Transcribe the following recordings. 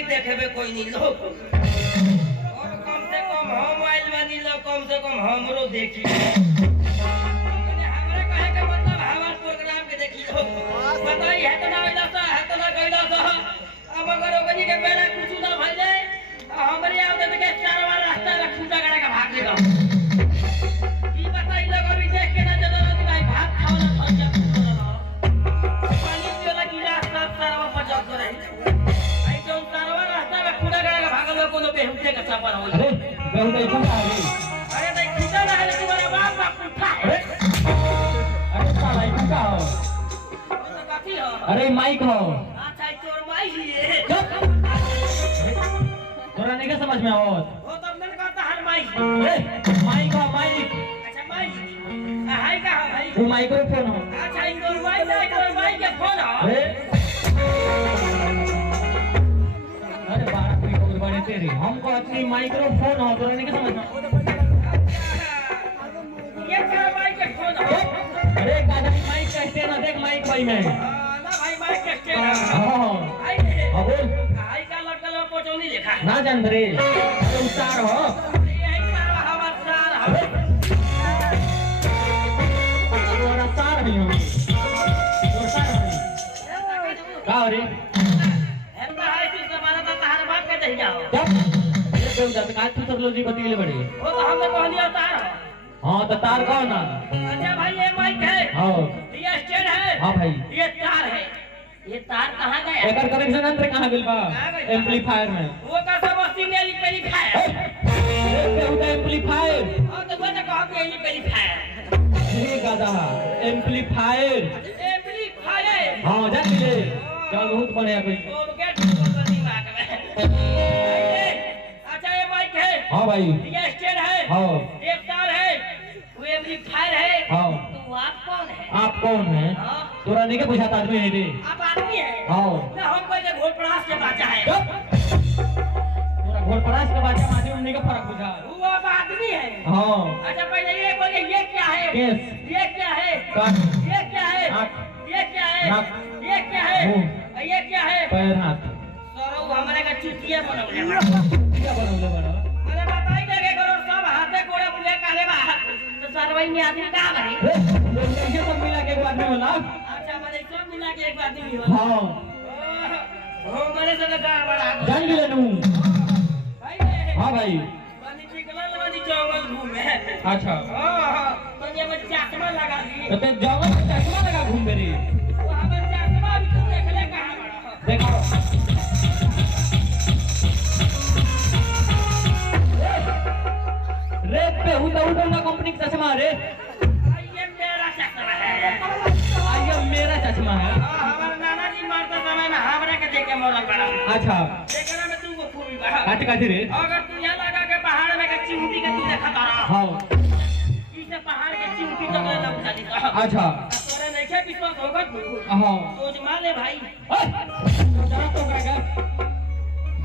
नहीं देखेबे कोई नहीं लोग और कम से कम हम मोबाइल बनी लो कम से कम हमरो देखी हमरे कहे के मतलब हमार प्रोग्राम के देखी लो बताई है तो ना इला सा है तो ना गइला सा अब अगर ओकनी के बेरा कुछ ना भइल जाए हमरे आवते के चार बार रास्ता में खूटा गाड़ा के भाग लेगा ई बताई लोग अभी देख के ना जदो भाई भात खावला थक जा पानी पियोला गिलास सब सारा पचास करे आई तो सारा रास्ता में खूटा गाड़ा के भागल कोनो बेहुते का छापर हो अरे बेहुदा इतना आ गई अरे भाई खूटा ना है तुम्हारा बाप बाप उठा अरे साला इतना हो तो काफी हो अरे माइक हो अच्छा तोर माई ही है तोरा नहीं समझ में आवत वो तो मैंने कहता हर माई अरे माइक हो माइक अच्छा माई हाय का भाई वो माइक्रोफोन हो अच्छा तोर माई ना तोर माई के फोन हो अरे अरे बारह कोई खबर बने तेरी हमको अपनी माइक्रोफोन हो तोरा नहीं समझ में ये क्या माई के फोन हो अरे गाड़ी माइक कहते ना देख माइक भाई में ना भाई माई के स्टैंड हां हाय बोल हाय का लटकल पोचौनी देखा ना जान रे अरे उतार हो यही सारा हवा सार हो तोरा सार नहीं होगी तोरा सार नहीं का रे हम हाय तू जमाना तो तार बाप के दही जाओ जब ये बेउ जात का तू सब लोग जी बतिले बड़े वो तो हमने कहलिया तार हो हां तो तार कौन ना अच्छा भाई ये माइक है हां ये स्टैंड है हां भाई ये तार है ये तार कहां गया एकर कनेक्शन अंदर कहां गेल बा एम्पलीफायर में वो का सब मशीन एली पेली खाए ये बेहुदा एम्पलीफायर और तो वो तो कह के एली पेली खाए ये गादा एम्पलीफायर हां जान ले चल बहुत बढ़िया भाई ओ गेट बोल दिमाग में अच्छा ये माइक है हां भाई ये स्टैंड है हां ये तार है वो एम्पलीफायर है हां तो आप कौन है आप कौन है हां तोरा नहीं के बुझाता आदमी है रे आप आदमी है हां ना हम पहले घोड़पड़ास के बच्चा है तोरा घोड़पड़ास के बाजा माध्यम नहीं का फर्क बुझा वो अब आदमी है हां अच्छा पहले ये बोलिए ये क्या है केस ये क्या है कान ये क्या है नाक ये क्या है नाक ये क्या है मुंह ये क्या है पैर हाथ सरो हमारे का चुतिया बनौले क्या बनौले बड़ा अरे बताई देगे करो सब हाथे कोड़े मुझे काले बा तो सरवई में आदमी कहां है ये सब मिला के एक आदमी होला अच्छा मैंने सब मिला के एक आदमी हो हां हो मेरे से लगा बड़ा जान गेले नु भाई हां भाई पानी निकलल वाली जंगल घूमे अच्छा हां तो ये मैं चश्मा लगा दी तो जंगल में चश्मा लगा घूम रे वो हमारे चश्मा भी तुम देख ले कहां बड़ा देखो रे पे उड़ा कंपनी का चश्मा रे ये मेरा चश्मा है ये मेरा चश्मा है हमारे नाना जी मरते समय में हमरा के देख के मोला बड़ा अच्छा देखरा में तुमको खूबी बड़ा काट रे अगर तू यहाँ लगा के पहाड़ में के चिमटी के तू देखा तारा हां इसे पहाड़ के चिमटी तक ले लग जाती था अच्छा तोरे नहीं के विश्वास होगा हां सोच मान ले भाई जरा तो का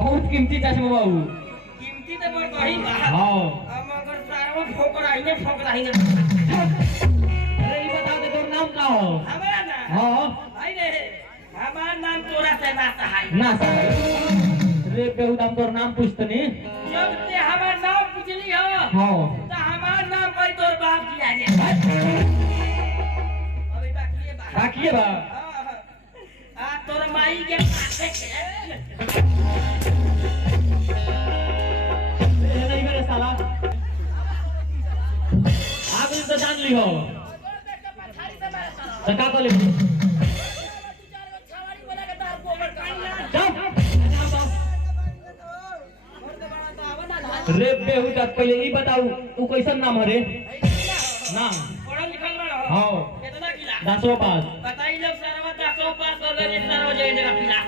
बहुत कीमती चश्मा बाबू कीमती तो मोर कहीं बा हां हम अगर सारा ठोकरा ही नहीं अरे ये बता दे तोर नाम का हो हमारा ना हां भाई रे हमारा नाम तोरा से ना सहाय ना सर रे बेहुदा तोर नाम पूछतनी जब ते हमारा नाम पूछली हो हां तो हमारा नाम पर तोर बाप जी आ जाए अभी बाकी है बा आ तोर माई के पासे के नहीं मेरे साला आप तो जान ली हो तो का बोले रे बेहुदा पहले ई बताऊ तू कैसन नाम है रे नाम पढ़ल लिखल बड़ा हो हां कितना किला 10 पास बताई लोग सरवा 10 पास कर गए सरवा जगह पिला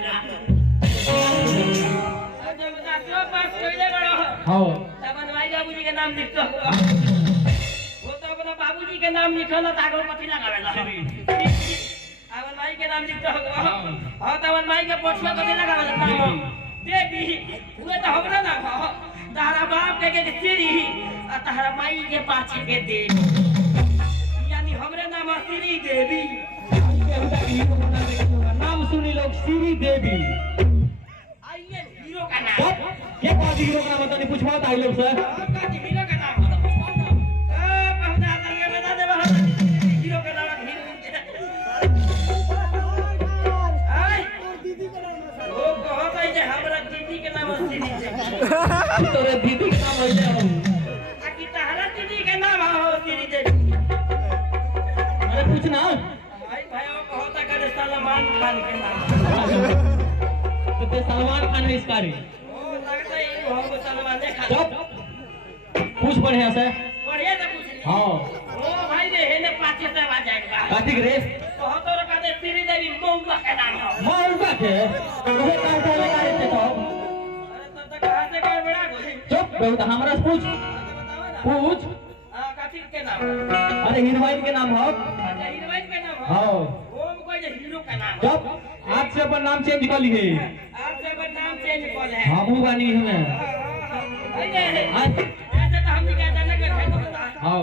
जब 10 पास कइले बड़ा हां तब भाई बाबूजी के नाम लिख दो वो तो अपना बाबूजी के नाम लिखल त आगे कथि लगावेला अपन भाई के नाम लिख दो हां तब भाई के पोछवा कथि लगावेला नाम देवी उहे तो हमरा ना हो तारा बाप के श्री आ तारा माई के पाछे के देवी यानी हमरे नाम श्री देवी नाम सुनी लोग श्री देवी आइए हीरो काची हीरो का नाम बताने पूछवा आई लोग से काची हीरो का नाम बता पूछवा ना पहुंचा करके बता दे हीरो का नाम हीरो आई दीदी का नाम वो कहो भाई जे हमरा दीदी के नाम सीधी तोरे दीदी के नाम है हम आकी तहरा दीदी के नाम हो सीधी अरे पूछ ना भाई भाई वो कहो ता करे सलमान खान के नाम तो ते सलमान खान है इसका रे ओ लगता है वो सलमान खान चुप पूछ बढ़िया से बढ़िया से पूछ ली हां ओ भाई रे हेने पाछे से आ जाएगा काची रे कहो तो रखा दे श्री देवी मौका का नाम हो मौका के ओहे काटा लगा रे तो अरे तो कहां से गड़बड़ा गई चुप बहुत हमरा से पूछ बताओ ना पूछ काची के नाम अरे हीरोइन के नाम हो अच्छा हीरोइन के नाम हो हां ओम कोई जे हीरो का नाम चुप आज से अपन नाम चेंज कर लिए आज से अपन नाम चेंज कर ले हमू बानी हमें भाई रे आज ऐसे तो हम नहीं कहते ना कि है तो बता हां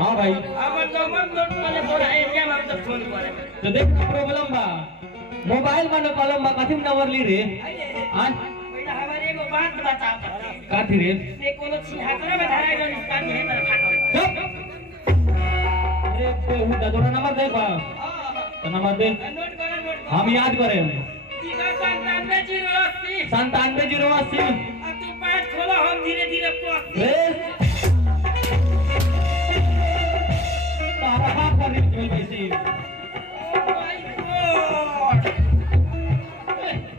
हां भाई अपन नंबर नोट कर ले तोरा एरिया में तो फोन करे तो देख प्रॉब्लम बा मोबाइल में कॉलम बा कथि नंबर ली रे आज पहिला हमारे एगो बात बता काथी रे से कोनो छिहातरा में धराई दो निस्तान में तर फाटो चुप अरे बेहुदा तोरा नंबर दे बा तो नंबर दे नोट कर हम याद करे 978080 978080 अब तू पाठ खोलो हम धीरे धीरे कोस रे तारा बाप कर रही चल कैसे ओ माय गॉड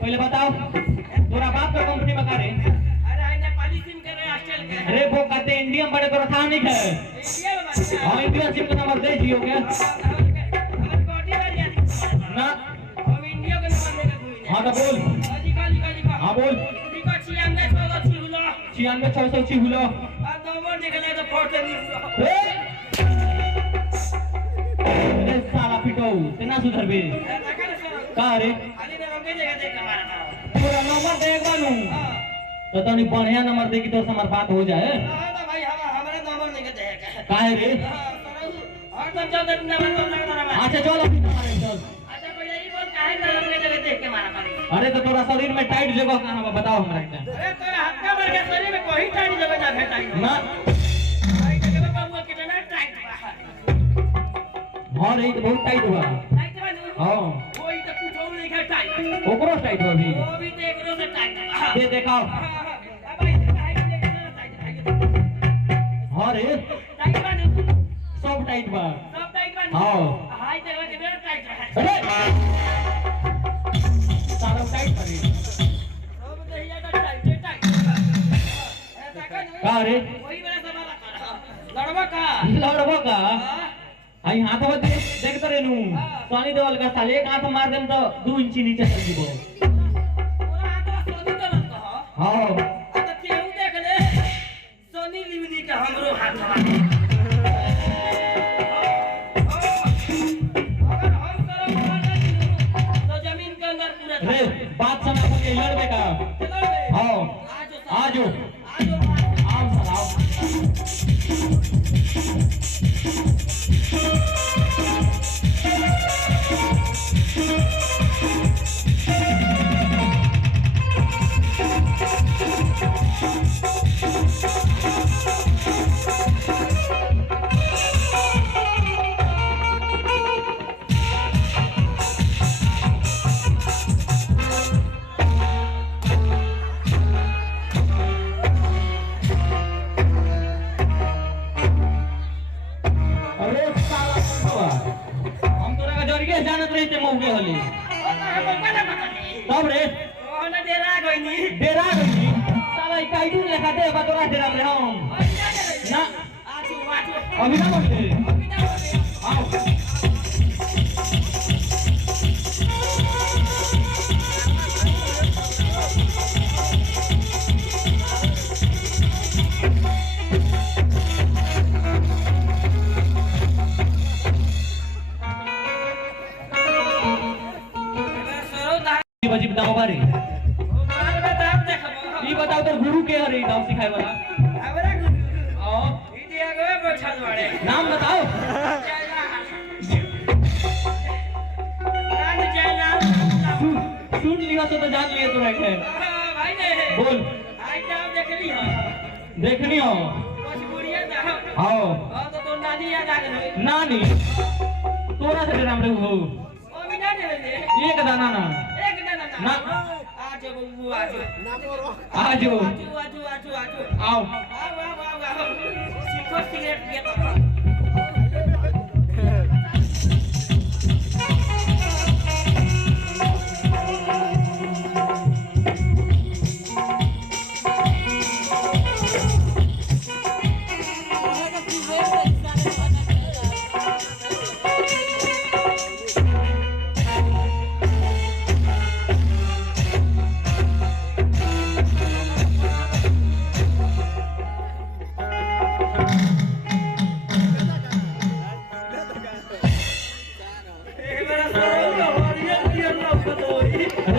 पहले बताओ तोरा बाप का कंपनी में का रे अरे आई नेपाली सिम कर रहे हॉस्टल के अरे वो कहते इंडियन बड़े तोरा था नहीं है इंडिया में बात हां इंडियन सिम का नंबर दे जियो के हमारे बॉडी वाली आदमी ना हम इंडिया के नंबर लेके घूमे हां तो बोल लिखा हां बोल लिखा 96 हुलो 96 हुलो आ नंबर निकले तो फोटो नहीं अरे साला पिटो तेना सुधर बे का रे खाली ने रंगे जगह देख के मारा पूरा नंबर देगा नु हां तो तनी बढ़िया नंबर दे कि तो हमार बात हो जाए हां तो भाई हमारे नंबर नहीं के देगा काहे रे और तो चल नंबर तो लगा रहा अच्छा चल अभी नंबर चल अच्छा पहले ये बोल काहे ना रंगे जगह देख के मारा पारी अरे तो तोरा शरीर में टाइट जगह कहां बा बताओ हमरा के अरे तोरा हत्या मार के शरीर में कोई टाइट जगह ना भेटाई ना भाई जगह बाबू कितना टाइट बा हां रे तो बहुत टाइट बा टाइट बा हां कोई तो कुछ और नहीं टाइट ओकरो टाइट बा भी वो भी तो एकरो से टाइट बा दे देखाओ भाई टाइट हां रे टाइट बा सब टाइट बा सब टाइट बा हां हाय जगह के बेटा टाइट बा अरे सारा टाइट करे सब दहिया का टाइट टाइट ऐसा कर का रे वही मेरा सवाल कर लड़वा का लड़बो का आई हाथ में देख करे नु सोनी देवल का साले एक हाथ मार देम तो 2 इंच नीचे चल जीबो पूरा हाथ सोनी तो मत कहो हां आ तो केहू देख ले सोनी लिवनी के हमरो हाथ में अगर हम तरफ मार तो जमीन के अंदर पूरा रे बात समझ के लड़बे का चलो रे हां आजो आजो आओ सलाम अरे साला बा हम तोरा का जरिए जानत रही ते मौके हली तब रे ओने डेरा गइनी डेरा गई साला इकाइडू लेखा दे बा तोरा डेरा रे हम ना आजो आजो अभी ना बोलते अभी ना बोले आओ बजी बताओ बारे मार बता देखबो ई बताओ तो गुरु के हरे नाम सिखाए वाला हमरा गुरु हां ई दिया गए बैठल बाड़े नाम बताओ नाम जयला सुन लिया तो जान लिए तो रखे भाई ने बोल आई जाओ देखली हां देखनी हो कुछ बुढ़िया ना आओ हां तो नानी याद आ गई नानी तोरा से नाम रे हो ओ बिना दे एक दाना ना एक ना ना आजो बबू आजो आजो आओ आओ सीखो सिगरेट पिए तो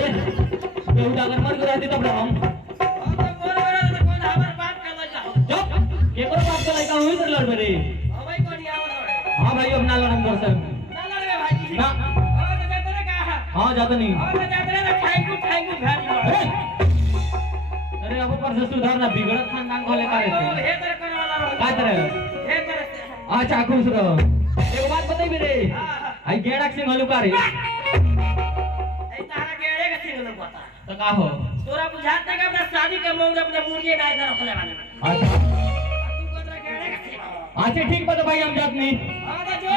अगर मर गया तब हम केकरो बात के लइका होई तर लड़बे रे हां भाई अब ना लड़म कर सब ना हां जाता नहीं अरे अब पर से सुधार ना बिगड़त खानदान को लेकर का तरह अच्छा खुश रहो एक बात बताई रे आई गेड़ा सिंह हलुका रे तो का हो तोरा बुझाते कि अपना शादी के मौके अपने मुर्गे गाय से रखले बानी अच्छा तू कोतरा गेड़े के सीमा अच्छा ठीक बा तो भाई हम जात नहीं हां तो जो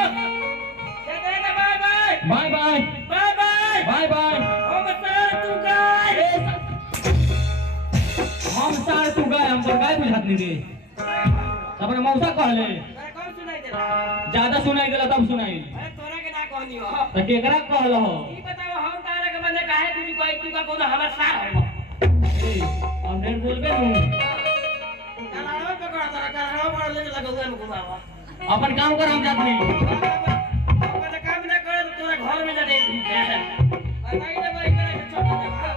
कहते हैं bye bye bye bye bye bye bye bye हम सर तू गाय हम सार तू गाय हम तो गाय बुझात नहीं रे अपने मौसा कहले कौन सुनाई देला ज्यादा सुनाई देला तब सुनाई अरे तोरा के ना कहनी हो तो केकरा कहल हो ई बताओ हम तारा के बंदे काहे तू कोई तू का कोनो हमर सार हो ए हम ढेर बोलबे नु कलाड़ो पकड़ा तारा कलाड़ो पकड़ ले चला गौवा में घुमावा अपन काम कर हम जात नहीं अपन काम ना करे तो तोरा घर में जा दे बताई ना भाई करे छोटा बा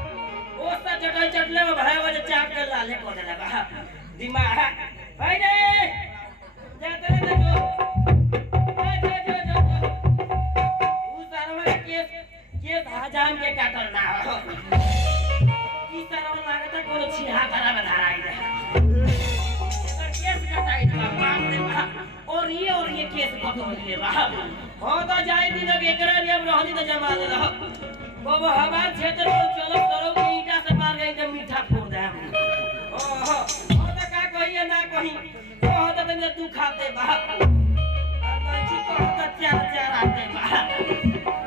ओसा चटाई चटले में भाई वाले चाप के लाले को देला बा दिमाग भाई रे जाते रे जो केस हजाम के काटल ना हो ई तरह लागत कोनो छिहा करा में धराई दे एकर केस कटाई दे बाप रे बाप और ये केस कटो ले बा हो तो जाई दिन अब एकरा लिए रहनी तो जमा दे रहो बाबा हमार क्षेत्र में चलो करो के ईटा से मार गई तो मीठा फोड़ दे हम ओहो हो तो का कहिए ना कहीं हो तो तने तू खाते बा अब जी को तो चार आते बा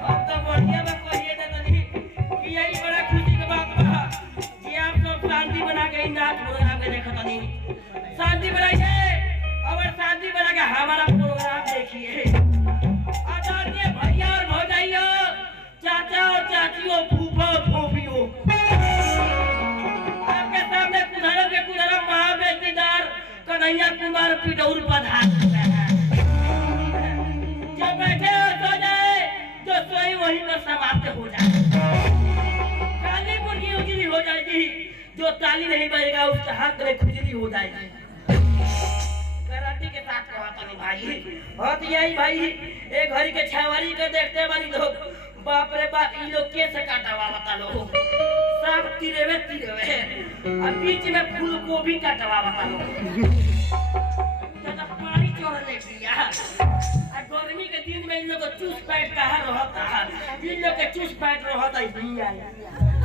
अब तो बढ़िया में कहिए ना तनी कि यही बड़ा खुशी की बात बा कि आप सब शांति बना के नाच प्रोग्राम के देखत नहीं शांति बनाइए और शांति बना के हमारा प्रोग्राम देखिए आदरणीय भैया और भौजाइयो चाचा और चाचियों फूफा और फूफियों आपके सामने कुधरम के कुधरम महाबेटीदार कन्हैया कुमार पिटौर पधार जब बैठे हो सो जाए तो सोई वहीं पर समाप्त हो जाए काली मुर्गी उजली हो जाएगी जो ताली नहीं बजेगा उसके हाथ में खुजली हो जाएगी गारंटी के साथ कहता नहीं भाई बहुत यही भाई एक घड़ी के छावारी को देखते वाली लोग बाप रे बाप इन लोग कैसे काटावा बता लो सब तिरेवे अब बीच में फूल गोभी काटावा बता लो पानी चोर ले लिया गर्मी के दिन में इन लोग को चूस पैट कहाँ रहता है इन लोग के चूस पैट रहता है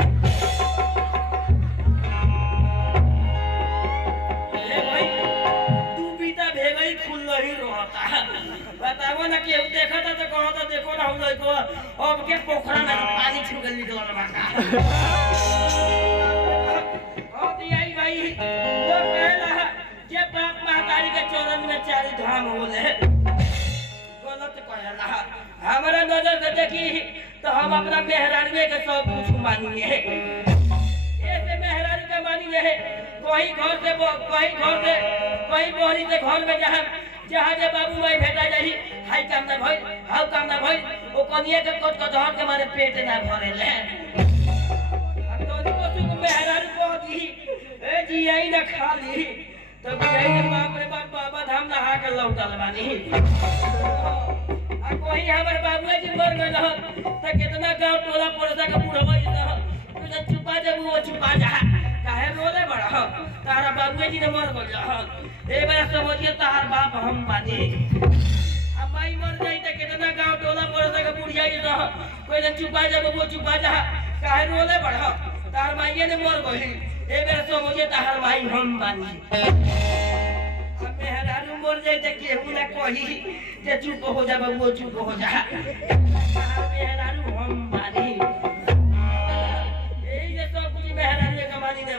भाई तू बीता भेगई फूल नहीं रहता बताओ ना कि देखा था तो कहो तो देखो ना हम लोग को अब के पोखरा में पानी छूट निकलल बाका और यही भाई तो कहला जे बाप महतारी के चरण में चारी धाम होले गलत कहला हमारा नजर से देखी तो हम अपना मेहरानी के सब कुछ मानिए ऐसे मेहरानी के मानिए कोई घर से कोई बोहरी से घर में जहाँ जे बाबू माई भेटा जाही हाई काम ना भइल हाउ काम ना भइल ओ कनिया के कोट को धर के मारे पेट ना भरेले अब तो को सुख मेहरानी को दी ए जी आई ना खाली तब यही के बाप रे बाबा धाम नहा के लौटल बानी आ कोई हमर बाबू जी मर गइल त कितना गांव टोला पड़ोसा के बुढ़वा जी त तू छुपा जब वो छुपा जा काहे रोले बड़ा तारा बाबूजी जी ने मर गया ए बेरा समझिए तार बाप हम बानी अब माई मर जाई त कितना गांव टोला पड़ सके बुढ़िया जी तो कोई दिन चुपा जा वो चुपा जा काहे रोले बड़ा तार माईए ने मर गई ए बेरा समझिए तार माई हम बानी अब मेहरारू मर जाई त केहू ना कही जे चुप हो जा वो चुप हो जा मेहरारू हम बानी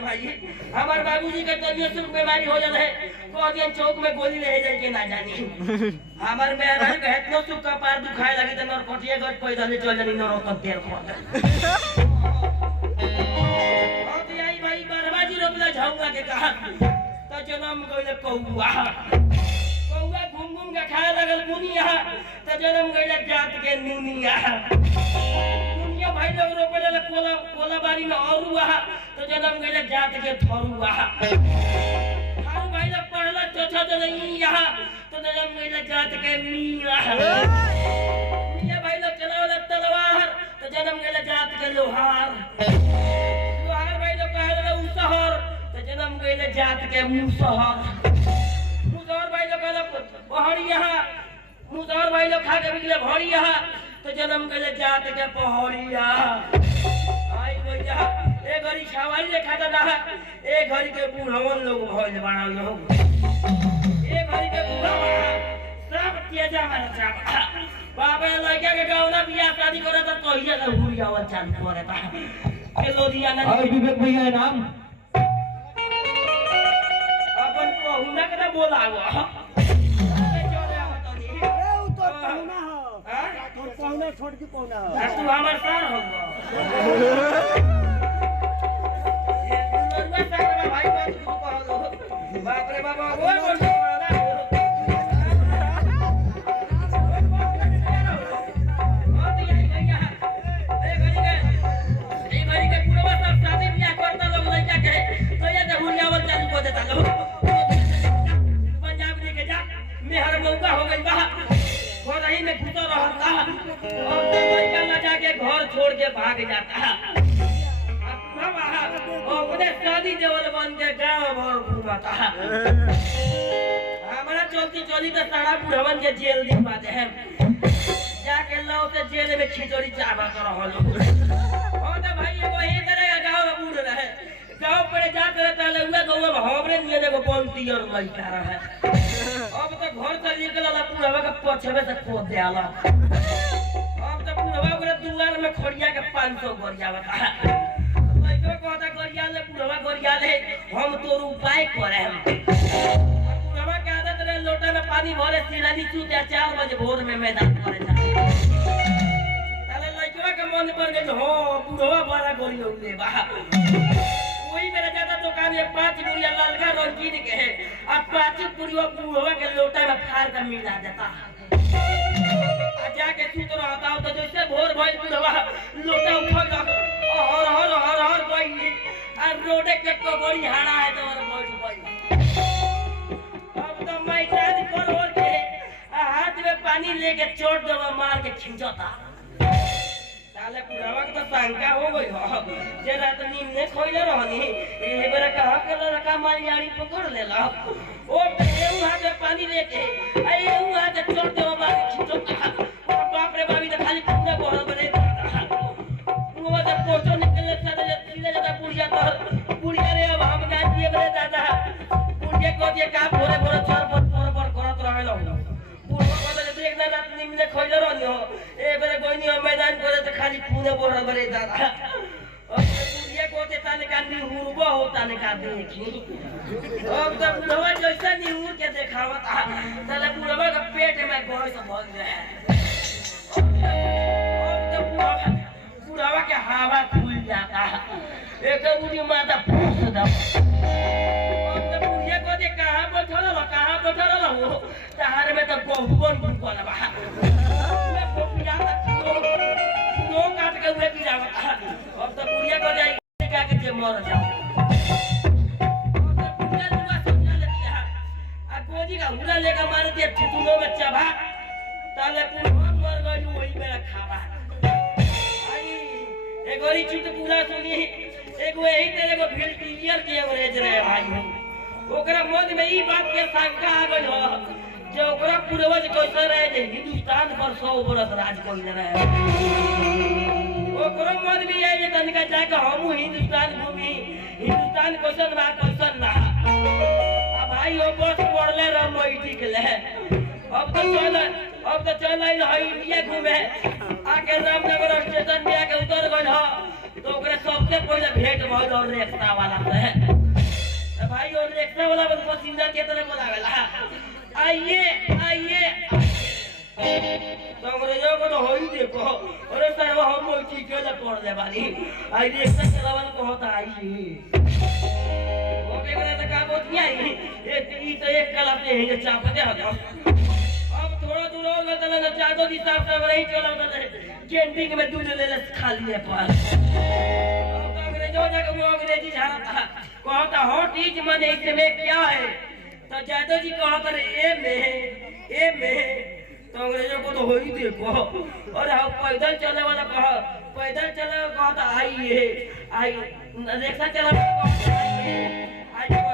भाई हमार बाबूजी के तबियत से बीमारी हो जाए कोदियन चौक में गोली ले जाए के ना जानी हमार मेहरान के हेतनो सुख का पार दुखाए लगे त नरकटिया गट पैदल चल जानी नरो त देर खो और आई भाई बरबाजी रोपला झाऊंगा के कहा तो जन्म गइले कौआ घूम घूम के खाए लगल मुनिया त जन्म गइले जात के नुनिया भाई लोग रोपले कोला बारी में और हुआ तो जन्म गइले जात के थरुआ हां भाई लोग पढ़ला चौथा तो नहीं यहां तो जन्म गइले जात के मिया भाई लोग चलावला तलवार तो जन्म गइले जात के लोहार भाई लोग कहला उसहर तो जन्म गइले जात के मुसहर भाई लोग कहला पहाड़िया मुसहर भाई लोग खा के बिगले भड़िया तो जन्म गइले जात के पहाड़िया आई भैया ए घड़ी छावाली देखा था ना ए घड़ी के बूढ़वन लोग भइल बड़ा लोग ए घड़ी के बूढ़वा सब तेजा मारे सब बाबा लड़का के गावना बियाह शादी करे त कहिया का हुरियावा चालू करे ता के लोदियाना और विवेक भैया नाम अपन पहुना के बोलावा पौना छोड़ के पौना तू हमार सार हो ये नरवा सार भाई बात तू कहलो बाप रे बाबा ओए बोल बड़ा ए घड़ी के पूरा सब शादी बियाह करता लोग लइका के तो ये तो हुरियावल चालू कर देता लोग पंजाब लेके जा मेहर मौका हो गई बा घर ही में घुसा रहता और लड़का ना जाके घर छोड़ के भाग जाता और उन्हें शादी देवल बन के गांव भर घूमता हमारा चलती चली तो सारा बुढ़वन के जेल दिखा दे जाके लाओ से जेल में खिचड़ी चावा कर रहलो और तो भाई ये वही तरह का गांव में बूढ़ रहे गांव पर जाते रहता लउआ गांव में हमरे निये देखो पंती और लइका रहे अब तो घर से निकलला पूरा का पछवे से खोद देला अब तो पूरा के दुआर में खड़िया के 500 गोरिया बता लइका कहता गोरिया ले पूरा गोरिया ले हम तोर उपाय करे हम पूरा के आदत रे लोटा में पानी भरे सिरानी चूते 4 बजे भोर में मैदान करे जा ताले लइका के मन पर गई हो पूरा बड़ा गोरिया ले बा वही मेरा ज्यादा दुकान में 5 बुढ़िया लालका रंगीन के है अब 5 बुढ़िया बूढ़वा के लोटा में फाड़ कर मिला देता आ जाके तू तो रहता हो तो जैसे भोर भइल बूढ़वा लोटा उठा जा हर हर हर हर कोई आ रोडे के तो बड़ी हाड़ा है तो बैठ गई अब तो मैं शादी कर और के हाथ में पानी लेके चोट देवा मार के खींचता साले पुरावा के तो शंका हो गई हो जे रात नींद ने खोइले रहनी ए बेरा कहा के लड़का मारी आड़ी पकड़ लेला ओ एऊ हाथ में पानी लेके ए एऊ हाथ चोट देवा मार के खींचो बाप रे बाबी तो खाली कुंडा बोल बने वो जब पोछो निकले साले सीधे जाता बुढ़िया तो बुढ़िया रे अब हम ना दिए बरे दादा बुढ़िया को दिए का भोरे भोरे चर पर करत रहेलो बुढ़वा को तो एक दिन रात नींद ने खोइले रहनी हो ए बेरा गोइनी मैदान करे तो खाली खूने बोल बरे दादा और बुढ़िया को देता ने का निहुरबो होता ने का देखी अब तो बुढ़वा जैसा निहुर के देखावत साले बुढ़वा का पेट में गोइस भर रहा अब तो बुढ़वा के हवा खुल जाता एक बुढ़ी माता फूस दब अब तो बुढ़िया को दे कहां बैठल हो तार में तो गोहुवन भूकल बा मैं पोपिया दो काट के उहे गिरावत अब तो बुढ़िया को जाई का के जे मर जाओ अब तो बुढ़िया दुआ समझा लेती है आ गोजी का हुरा लेकर मार दिया ठुटुनो में चबा ताले पूरा मर गई वही मेरा खावा आई ए गोरी चुट पूरा सुनी एक वो यही तेरे को भीड़ क्लियर के एवरेज रहे भाई ओकरा मन में ई बात के शंका आ गई हो जे ओकरा पूर्वज कैसे रहे जे हिंदुस्तान पर 100 बरस राज कइले रहे ओकरो मन में है जे तनिका जाके हम हिंदुस्तान घूमी हिंदुस्तान कैसन ना अब भाई ओ बस पड़ले रह बैठी के ले अब तो चल आई है इंडिया घूमे आके रामनगर स्टेशन में आके उतर गइल ह तो ओकरे सबसे पहले भेंट भइल और रिक्शा वाला से भाई और रिक्शा वाला बस पैसेंजर के तरह बोला गला आइए तो अंग्रेजों को तो हो ही देखो अरे सर वो हम कोई चीज के लिए पड़ दे वाली आई रिक्शा चलावन को होता आई वो के करे तो काम होती है ये तो एक कला से ही चाप दे हो अब थोड़ा दूर और गए तो चादो जी साहब सब रही चला कैंटीन में दूध ले ले खा लिए पर अब अंग्रेजों जाके वो अंग्रेजी झाड़ा था कहता हॉट इज मनी इसमें क्या है तो जादो जी कहता ए में तो अंग्रेजों को तो हो ही देखो और हम पैदल चले वाला पैदल चले कहता आई रिक्शा चला कहता आई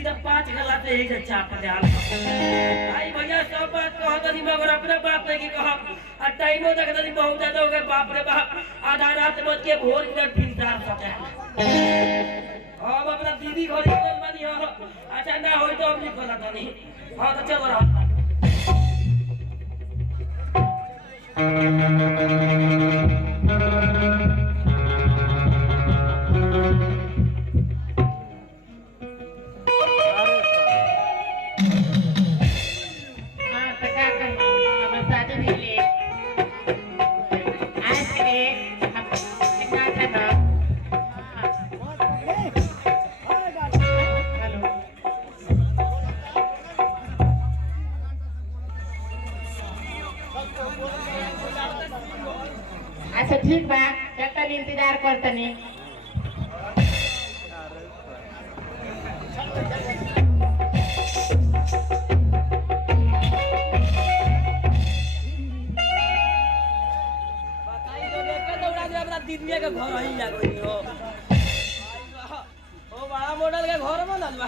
इधर 5 गला से ही चाप दे आई भैया सब बात कहत नहीं मगर अपने बाप ने की कहा आ टाइमो देखत नहीं बहुत ज्यादा हो गए बाप रे बाप आधा रात मत के भोर मिनट फिरदार सके अब अपना दीदी घर चल बानी हो अच्छा ना होई तो हम निकल आता नहीं हां तो चलो रहा अच्छा ठीक बा चल इंतजार करतनी दीदी के घर ही जा गई हो ओ बड़ा मॉडल के घर बनल बा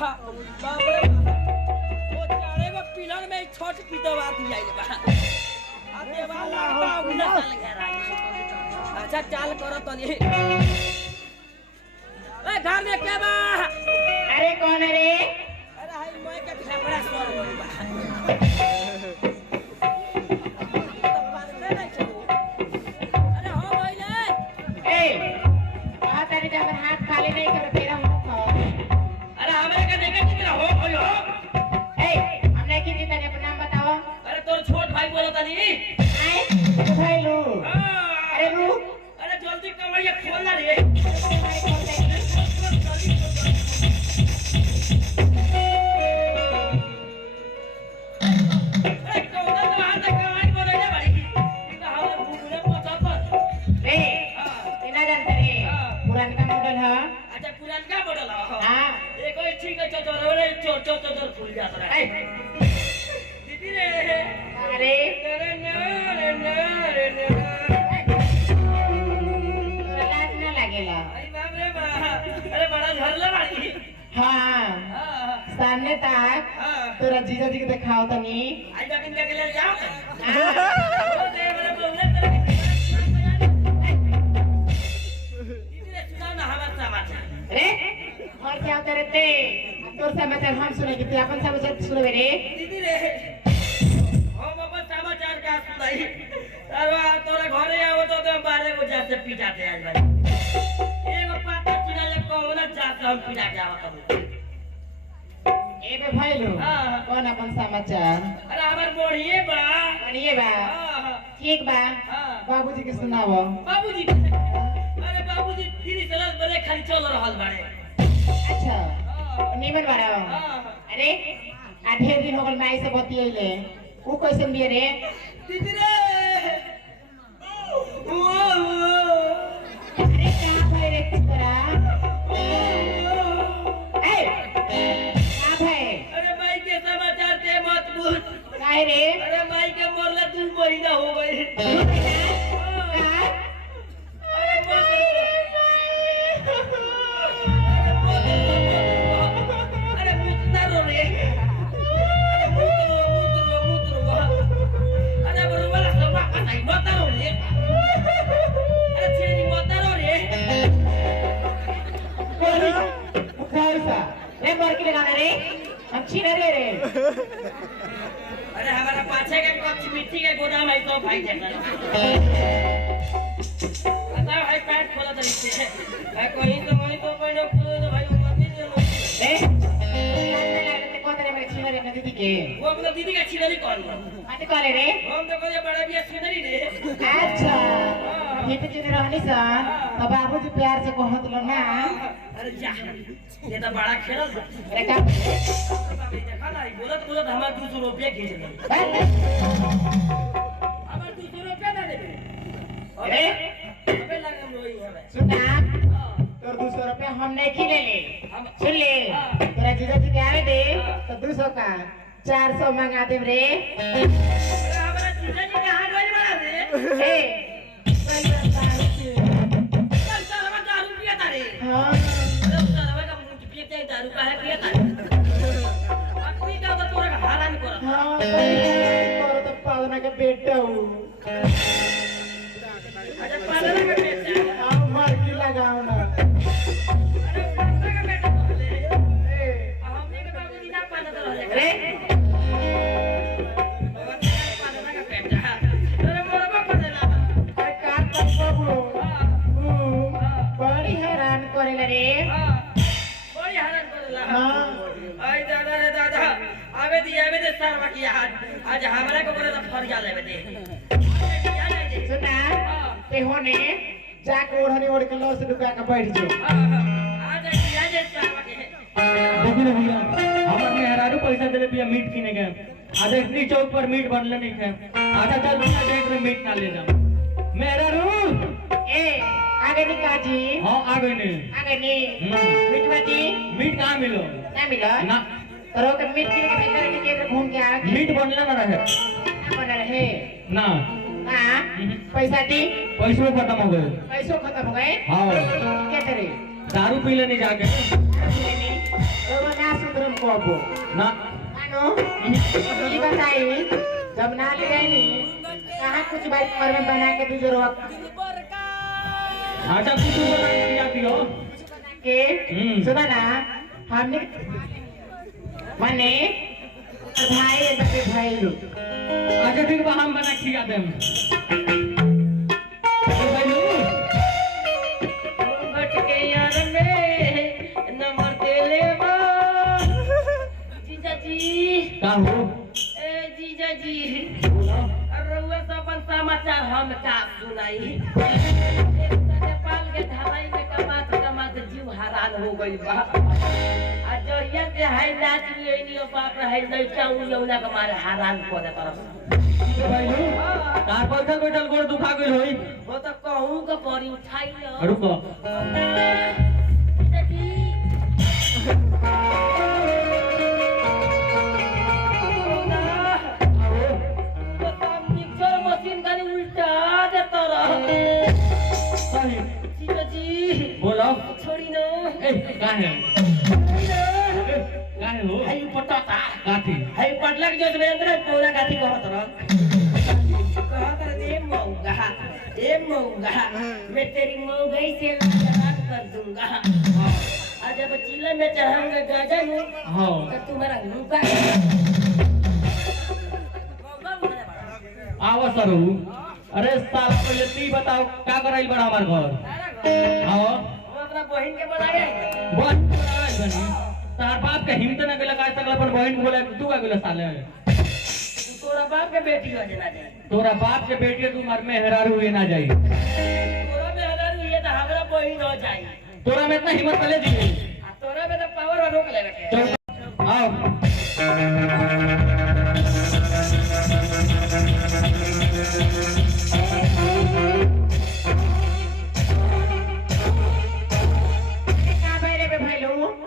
बाप रे ओ चारे गो पिलर में छोट पिटवा दी जाई बा आ देवाल लगता उना चल घेरा अच्छा चाल करो तो ये ए घर में के बा अरे कौन है रे अरे हाय मोय के फेफड़ा सर होई बा तो पारते नहीं चलो अरे हो भैया ए बात अरे जब हाथ खाली नहीं कर तेरा मुंह खा अरे हमें का देखे कि हो भयो ए हमने की जी तने अपना नाम बताओ अरे तोर छोट भाई बोलता नहीं आए भाई लो अरे रू अरे जल्दी कमरिया खोलना रे सामने तक तोरा जीजा जी के दिखाओ तनी आज तक इनके लिए जाओ रे और क्या होता रहते तोर समाचार हम सुने कि तू अपन समाचार सुनबे रे दीदी रे हम अपन समाचार का सुनाई तारा तोरा घरे आओ तो 12 बजे से पिटाते आज भाई एगो पाता चिना ले कोना जात हम पिटा के आवत हूं ए बे भाई लो कौन अपन समाचार अरे हमार बढ़िए बा ठीक बा बाबूजी के सुनाओ बाबूजी अरे बाबूजी फ्री चलल बड़े खाली चल रहल बाड़े अच्छा निमन बारा अरे आ ढेर दिन हो गल माई से बतियैले ऊ कैसे बिये रे दीदी रे अरे कहां भाई रे तोरा ए अरे माई के समाचार ते मत पूछ काहे रे अरे माई के मरले 2 महीना हो गए अरे हमारा पाछे के कच्ची मिट्टी के गोदाम है तो भाई देखा बताओ भाई पैंट खोला तो इससे कहीं तो वहीं तो कोई ना खोले तो भाई दीदी के वो अपना दीदी का छिनरी कौन आते करे रे हम तो कोई बड़ा भी छिनरी रे अच्छा ये तो चुने रहनी सा तब बाबूजी प्यार से कहत लो ना अरे जा ये तो बड़ा खेल अरे का देखा ना बोलत बोलत हमार 200 रुपया खींच ले हमार 200 रुपया ना दे अरे अबे लगन रोई हमें सुना तोर 200 रुपया हम नहीं खिले ले सुन ले तेरा जीजा जी के आवे दे तो 200 का 400 मंगा दे रे हमारा जीजा जी कहां गइल बड़ा दे ए चल चल हमारा दारू पिया तारे हां अरे उधर हमारा पिया चाहिए दारू का है पिया तारे अपनी का तो तोरा हारान कर हां तोर तो पालना के बेटा हूं अरे पालना का बेटा हम मर की लगाओ ना अरे पालना का बेटा बोले हमने के बाबूजी ना पालना तो रहे रे पालना का बेटा अरे मोरबा पड़ेला अरे का कर बाबू बड़ी हैरान करेला रे बड़ी हैरान करेला हां आई दादा रे दादा आवे दे सरवा की आज हमरा को बोले तो फरिया लेवे दे सुना ते होने जाके ओढ़नी ओढ़ के लौस लुका के बैठ जो आज सरवा के देखी ना भैया हमार मेहरारू पैसा देले पिया मीट किने के आज इतनी चौक पर मीट बनले नहीं थे अच्छा चल बिना देख रे मीट ना ले जा मेहरारू ए आगे नी काजी हां आ गई ने आगे नी मिटवाती मीट कहां मिलो ना मिला ना करो के मीट के भीतर के घूम के आ मीट बनले ना रहे ना बन रहे ना हां पैसा दी पैसों खत्म हो गए पैसों खत्म हो गए हाँ क्या करे दारू पी लेने जाके तो ना सुधरम को अब ना मानो ये बताई जब ना ले गई कहां कुछ बाइक पर में बना के दीजिए रोक अच्छा कुछ बना के दिया पियो के सुना ना हमने माने भाई बड़े भाई लोग अच्छा ठीक बा हम बना खिया देम घट के यार में नंबर दे ले बा जीजा जी का हो ए जीजा जी रउआ सब अपन समाचार हम का सुनाई नेपाल के ढलाई में कमात जीव हरान हो गइल बा आ जरिया से हाय नाच लेनी बाप रे हाय लइका उलौला के मारे हरान को दे तरफ भाई तार बैठल बैठल गोड़ दुखा गइल होई वो तो कहूं के परी उठाई लो रुको जीजा जी मिक्सर मशीन का उल्टा देता रहा सही जीजा जी बोलो छोड़ी ना ए काहे काहे हो हाय पटता काठी हाय पटलक जो सुरेंद्र पूरा काठी कहत रह ए मौगा मैं तेरी मौगाई से लाचार कर दूंगा आज जब चिल्ला में चढ़ाऊंगा गाजा में हां तो तुम्हारा मुंह आवा सरू अरे साला पहले तू बताओ का कराइल बड़ा हमार घर हां हम अपना बहन के बुलाए बहन बुलाए बनी तार बाप के हिम्मत न गेला का तक अपन बहन बोला तू का गेला साले तोरा बाप के बेटी हो जना जाए तोरा बाप के बेटी तू मार में हेरारू हुए ना जाई तोरा में हरार हुई तो हमरा बहन हो जाए तोरा में इतना हिम्मत पहले दी तोरा में तो पावर और रोक लेवे के आओ कहां बैठे बे भाई लोग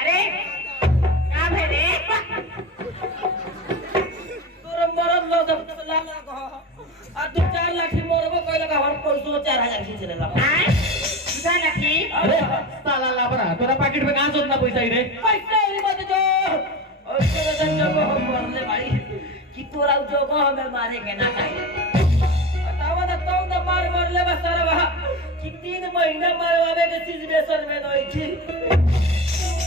अरे कहां बैठे तोरा मरद लोग लाला कह आ 2-4 लाख की मोरबो कोई लगा हम 4000 खींच लेला हां सुधा लखी अरे साला लाबरा तोरा पैकेट में कहां से उतना पैसा ही रे पैसा ही मत जो और तेरे तो जब हम मरले भाई कि तोरा जो को हमें मारे के ना चाहिए बतावा ना तो मार मरले बस सारा कि 3 महीना मरवावे के सिचुएशन में नहीं थी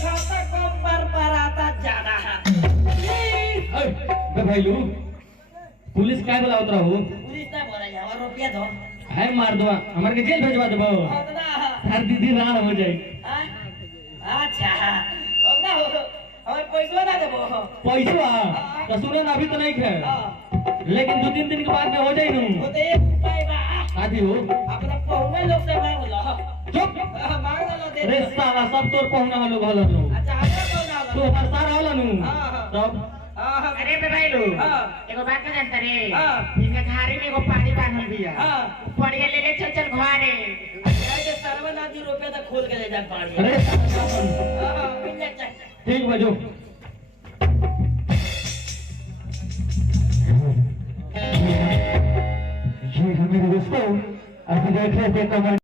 खाता कम पर आता ज्यादा है बे भाई लो पुलिस काय बोला उतरा हो पुलिस ना बोला है और रुपया दो है मार दो हमारे के जेल भेजवा देबो हर दीदी राण हो जाए अच्छा अब ना हो और पैसा ना देबो पैसा तो सुनो ना अभी तो नहीं है लेकिन 2-3 दिन के बाद में हो जाए नू वो तो एक उपाय बा आदि हो अपना पहुंचे लोग से मांग लो चुप मांग लो दे रे साला सब तोर पहुंगा वालों हलन लो अच्छा हमरा कौन ना तू हर सारा हलन नू तब अरे बे भाई लो एगो बात ना जानता रे इनके घारी में एगो पानी बांधल बिया पड़िया ले ले चल घरे ये सर्वनाथ जी रुपया तक खोल के ले जा पानी अरे मिल जा ठीक बजो ये मेरे दोस्तों अभी देख रहे थे कमर